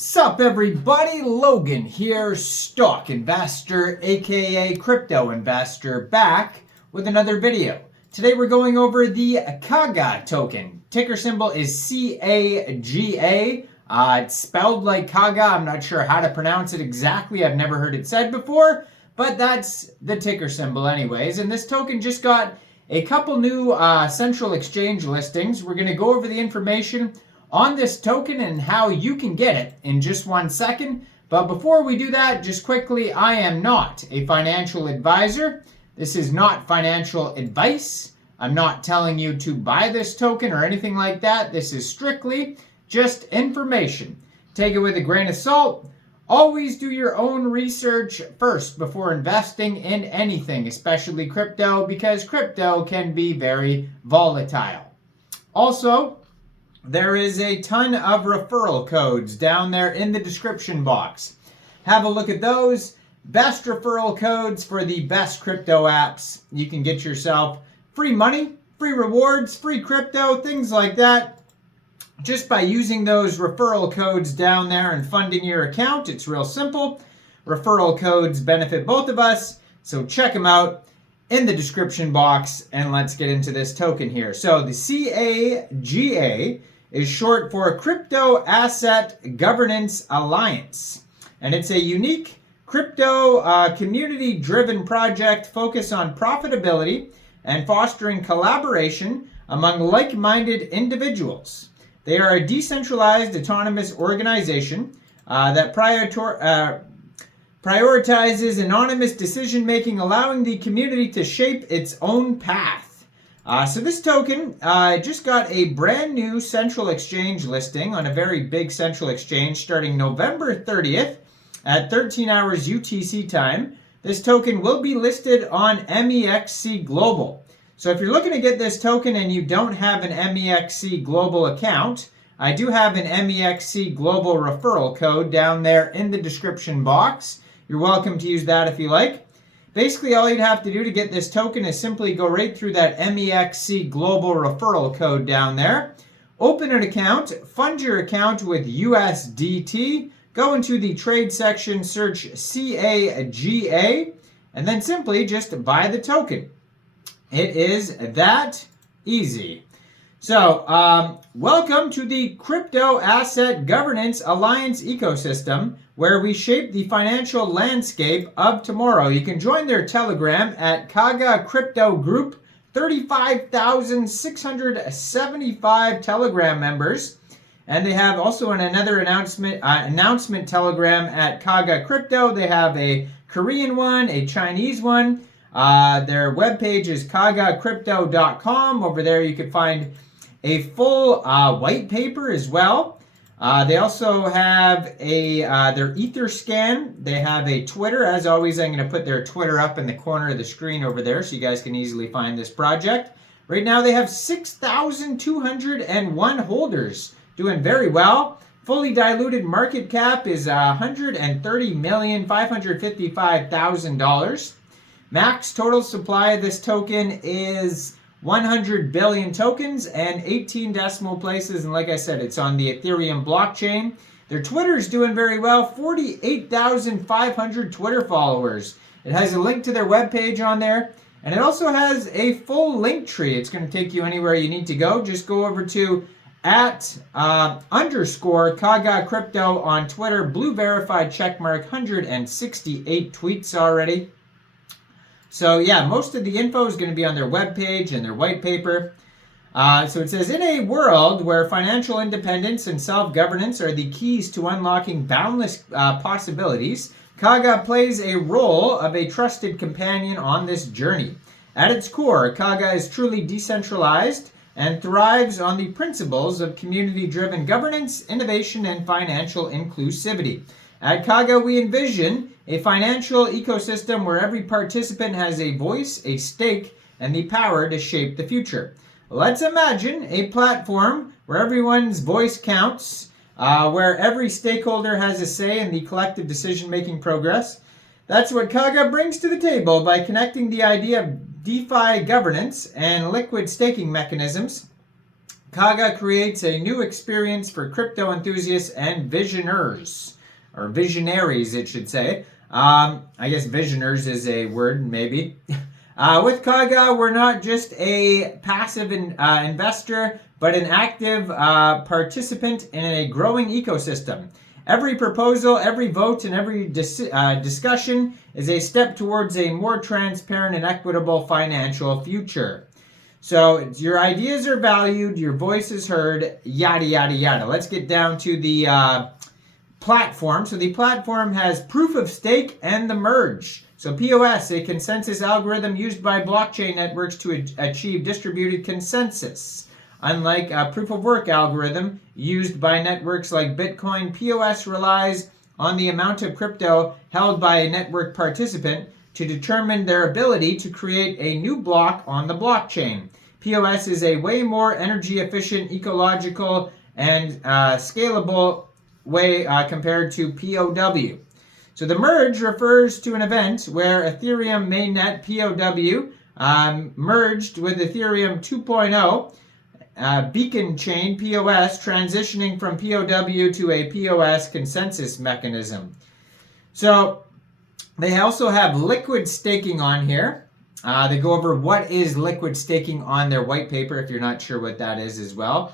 Sup everybody, Logan here, stock investor aka crypto investor, back with another video. Today we're going over the Caga token. Ticker symbol is CAGA. It's spelled like Caga. I'm not sure how to pronounce it exactly. I've never heard it said before, but that's the ticker symbol anyways. And this token just got a couple new central exchange listings. We're going to go over the information on this token and how you can get it in just 1 second. But before we do that, just quickly, I am not a financial advisor. This is not financial advice. I'm not telling you to buy this token or anything like that. This is strictly just information. Take it with a grain of salt. Always do your own research first before investing in anything, especially crypto, because crypto can be very volatile. Also, there is a ton of referral codes down there in the description box. Have a look at those. Best referral codes for the best crypto apps. You can get yourself free money, free rewards, free crypto, things like that, just by using those referral codes down there and funding your account. It's real simple. Referral codes benefit both of us, so check them out in the description box, and let's get into this token here. So the CAGA is short for Crypto Asset Governance Alliance, and it's a unique crypto community-driven project focused on profitability and fostering collaboration among like-minded individuals. They are a decentralized autonomous organization that prioritizes anonymous decision-making, allowing the community to shape its own path. So this token just got a brand new central exchange listing on a very big central exchange starting November 30th at 13 hours UTC time. This token will be listed on Mexc Global. So if you're looking to get this token and you don't have an Mexc Global account, I do have an Mexc Global referral code down there in the description box. You're welcome to use that if you like. Basically, all you'd have to do to get this token is simply go right through that Mexc Global referral code down there. Open an account, fund your account with USDT, go into the trade section, search CAGA, and then simply just buy the token. It is that easy. So, welcome to the Crypto Asset Governance Alliance ecosystem, where we shape the financial landscape of tomorrow. You can join their Telegram at Caga Crypto Group, 35,675 Telegram members. And they have also another announcement Telegram at Caga Crypto. They have a Korean one, a Chinese one. Their webpage is kagacrypto.com. Over there you can find a full white paper as well. They also have their Etherscan. They have a Twitter. As always, I'm going to put their Twitter up in the corner of the screen over there so you guys can easily find this project. Right now they have 6,201 holders, doing very well. Fully diluted market cap is $130,555,000. Max total supply of this token is 100 billion tokens and 18 decimal places. And like I said, it's on the Ethereum blockchain. Their Twitter is doing very well. 48,500 Twitter followers. It has a link to their webpage on there. And it also has a full link tree. It's going to take you anywhere you need to go. Just go over to @_ Caga Crypto on Twitter. Blue verified checkmark, 168 tweets already. So yeah, most of the info is going to be on their webpage and their white paper. So it says, in a world where financial independence and self-governance are the keys to unlocking boundless possibilities, Caga plays a role of a trusted companion on this journey. At its core, Caga is truly decentralized and thrives on the principles of community-driven governance, innovation, and financial inclusivity. At Caga, we envision a financial ecosystem where every participant has a voice, a stake, and the power to shape the future. Let's imagine a platform where everyone's voice counts, where every stakeholder has a say in the collective decision-making progress. That's what Caga brings to the table by connecting the idea of DeFi governance and liquid staking mechanisms Caga creates a new experience for crypto enthusiasts and visionaries, or visionaries, it should say. I guess visioners is a word, maybe. With Caga, we're not just a passive investor, but an active participant in a growing ecosystem. Every proposal, every vote, and every discussion is a step towards a more transparent and equitable financial future. So your ideas are valued, your voice is heard, yada, yada, yada. Let's get down to the platform. So the platform has proof of stake and the merge. So POS, a consensus algorithm used by blockchain networks to achieve distributed consensus. Unlike a proof of work algorithm used by networks like Bitcoin, POS relies on the amount of crypto held by a network participant to determine their ability to create a new block on the blockchain. POS is a way more energy efficient, ecological, and scalable way compared to POW. So the merge refers to an event where Ethereum mainnet POW merged with Ethereum 2.0 beacon chain POS, transitioning from POW to a POS consensus mechanism. So they also have liquid staking on here. They go over what is liquid staking on their white paper if you're not sure what that is as well.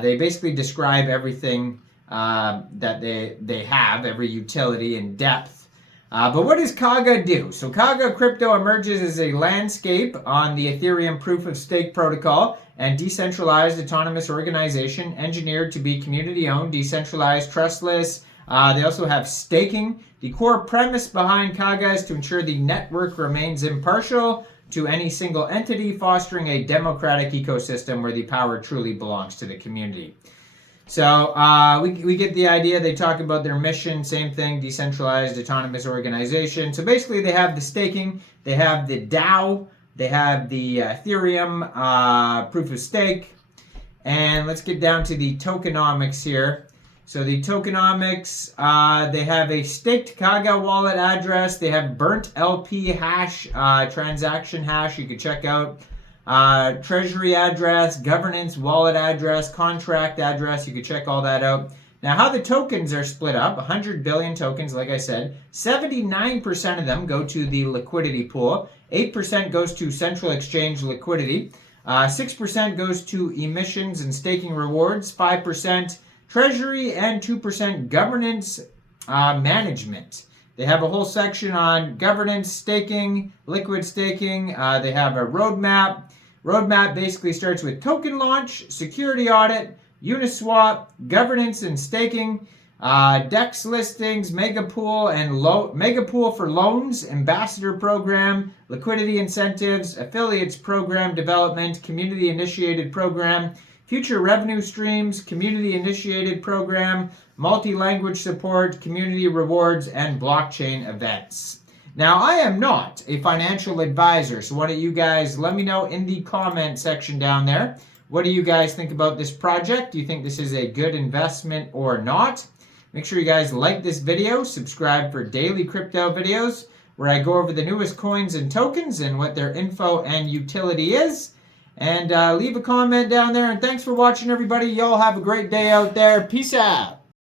They basically describe everything that they have, every utility in depth. But what does Caga do? So Caga Crypto emerges as a landscape on the Ethereum proof of stake protocol and decentralized autonomous organization engineered to be community-owned, decentralized, trustless. They also have staking. The core premise behind Caga is to ensure the network remains impartial to any single entity, fostering a democratic ecosystem where the power truly belongs to the community. So we get the idea. They talk about their mission, same thing, decentralized autonomous organization. So basically they have the staking, they have the DAO, they have the Ethereum proof of stake, and let's get down to the tokenomics here. So the tokenomics, they have a staked Caga wallet address, they have burnt LP hash, transaction hash you can check out. Treasury address, governance, wallet address, contract address. You can check all that out. Now, how the tokens are split up, 100 billion tokens, like I said, 79% of them go to the liquidity pool, 8% goes to central exchange liquidity, 6% goes to emissions and staking rewards, 5% treasury, and 2% governance management. They have a whole section on governance, staking, liquid staking. They have a roadmap. Roadmap basically starts with token launch, security audit, Uniswap, governance and staking, DEX listings, Megapool and Megapool for loans, ambassador program, liquidity incentives, affiliates program development, community initiated program, future revenue streams, community initiated program, multi-language support, community rewards, and blockchain events. Now, I am not a financial advisor, so why don't you guys let me know in the comment section down there. What do you guys think about this project? Do you think this is a good investment or not? Make sure you guys like this video, subscribe for daily crypto videos where I go over the newest coins and tokens and what their info and utility is. And leave a comment down there. And thanks for watching, everybody. Y'all have a great day out there. Peace out.